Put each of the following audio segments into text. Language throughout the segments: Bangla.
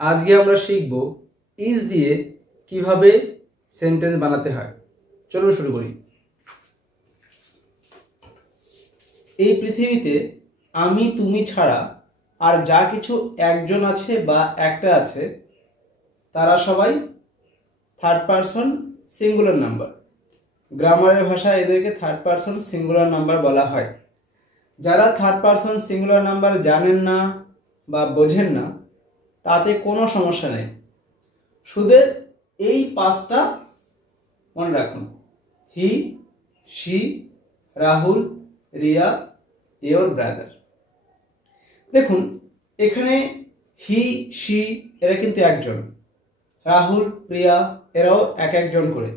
আজকে আমরা শিখব ইজ দিয়ে কিভাবে সেন্টেন্স বানাতে হয়। চলুন শুরু করি। এই পৃথিবীতে আমি তুমি ছাড়া আর যা কিছু একজন আছে বা একটা আছে তারা সবাই থার্ড পারসন সিঙ্গুলার নাম্বার। গ্রামারের ভাষায় এদেরকে থার্ড পারসন সিঙ্গুলার নাম্বার বলা হয়। যারা থার্ড পারসন সিঙ্গুলার নাম্বার জানেন না বা বোঝেন না তাতে কোনো সমস্যা নেই, শুধু এই পাঁচটা মনে রাখুন: he, she, Rahul, Riya, your brother. দেখুন এখানে হি, শি এরা কিন্তু একজন, রাহুল, প্রিয়া এরাও এক একজন করে,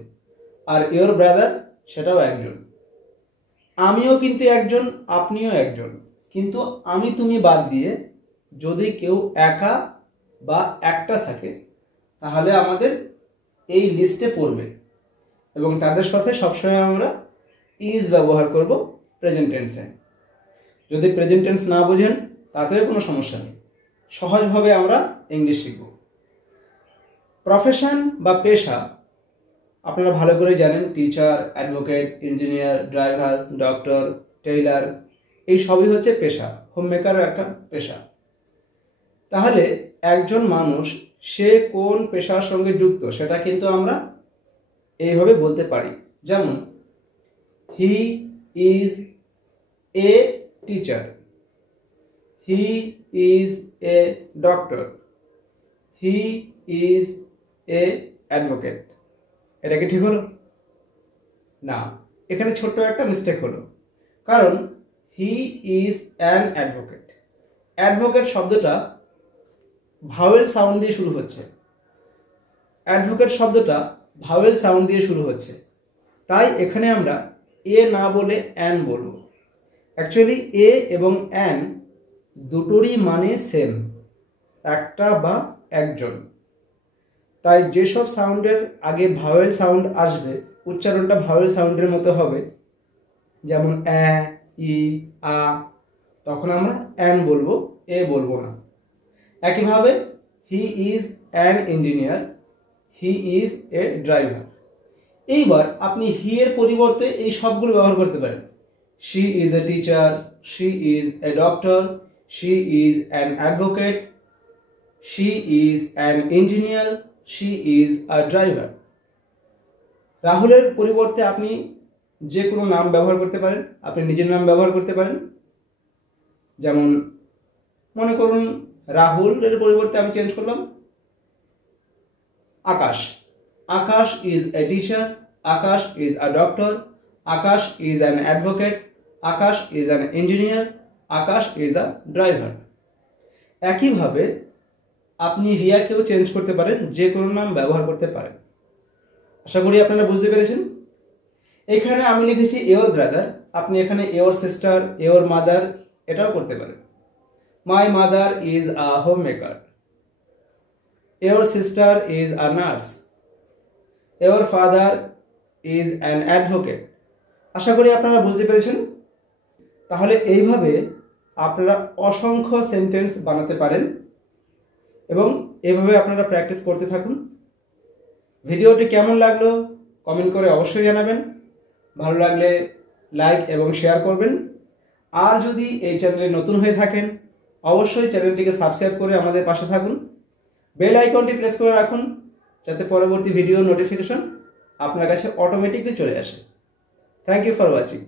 আর ইয়োর ব্রাদার সেটাও একজন। আমিও কিন্তু একজন, আপনিও একজন, কিন্তু আমি তুমি বাদ দিয়ে যদি কেউ একা বা একটা থাকে তাহলে আমাদের এই লিস্টে পড়বে এবং তাদের সাথে সবসময় আমরা ইজ ব্যবহার করব প্রেজেন্ট টেন্সে। যদি প্রেজেন্ট টেন্স না বোঝেন তাতেও কোনো সমস্যা নেই, সহজভাবে আমরা ইংলিশ শিখব। প্রফেশন বা পেশা আপনারা ভালো করে জানেন, teacher, advocate, engineer, driver, doctor, Taylor, এই সবই হচ্ছে পেশা। হোমমেকারও একটা পেশা। তাহলে একজন মানুষ সে কোন পেশার সঙ্গে যুক্ত সেটা কিন্তু আমরা এইভাবে বলতে পারি, যেমন he is a teacher, he is a doctor, he is a advocate. এটা কি ঠিক হলো? না, এখানে ছোট্ট একটা মিস্টেক হলো, কারণ he is an advocate. Advocate শব্দটা ভাওয়েল সাউন্ড দিয়ে শুরু হচ্ছে, অ্যাডভোকেট শব্দটা ভাওয়েল সাউন্ড দিয়ে শুরু হচ্ছে, তাই এখানে আমরা এ না বলে অ্যান বলবো। অ্যাকচুয়ালি এ এবং অ্যান দুটোরই মানে সেম, একটা বা একজন। তাই যেসব সাউন্ডের আগে ভাওয়েল সাউন্ড আসবে উচ্চারণটা ভাওয়েল সাউন্ডের মতো হবে, যেমন অ্যা, ই, আ, তখন আমরা অ্যান বলবো, এ বলবো না। একইভাবে he is an engineer, he is a driver. এইবার আপনি হি এর পরিবর্তে এই সবগুলো ব্যবহার করতে পারেন। She is a teacher, she is a doctor, she is an advocate, she is an engineer, she is a driver. রাহুলের পরিবর্তে আপনি যে কোনো নাম ব্যবহার করতে পারেন, আপনি নিজের নাম ব্যবহার করতে পারেন। যেমন মনে করুন রাহুলের পরিবর্তে আমি চেঞ্জ করলাম Akash. Akash is a teacher, Akash is a doctor, Akash is an advocate, Akash is an engineer, Akash is a driver. একইভাবে আপনি রিয়াকেও চেঞ্জ করতে পারেন, যে কোনো নাম ব্যবহার করতে পারেন। আশা করি আপনারা বুঝতে পেরেছেন। এখানে আমি লিখেছি ইয়োর ব্রাদার, আপনি এখানে ইয়োর সিস্টার, ইয়োর মাদার এটাও করতে পারেন। My mother is a home maker, your sister is a nurse, your father is an advocate. আশা করি আপনারা বুঝতে পেরেছেন। তাহলে এইভাবে আপনারা অসংখ্য সেন্টেন্স বানাতে পারেন এবং এভাবে আপনারা প্র্যাকটিস করতে থাকুন। ভিডিওটি কেমন লাগলো কমেন্ট করে অবশ্যই জানাবেন। ভালো লাগলে লাইক এবং শেয়ার করবেন। আর যদি এই চ্যানেলে নতুন হয়ে থাকেন অবশ্যই চ্যানেলটিকে সাবস্ক্রাইব করে আমাদের পাশে থাকুন। বেল আইকনটি প্রেস করে রাখুন যাতে পরবর্তী ভিডিও নোটিফিকেশন আপনার কাছে অটোমেটিকলি চলে আসে। Thank you for watching.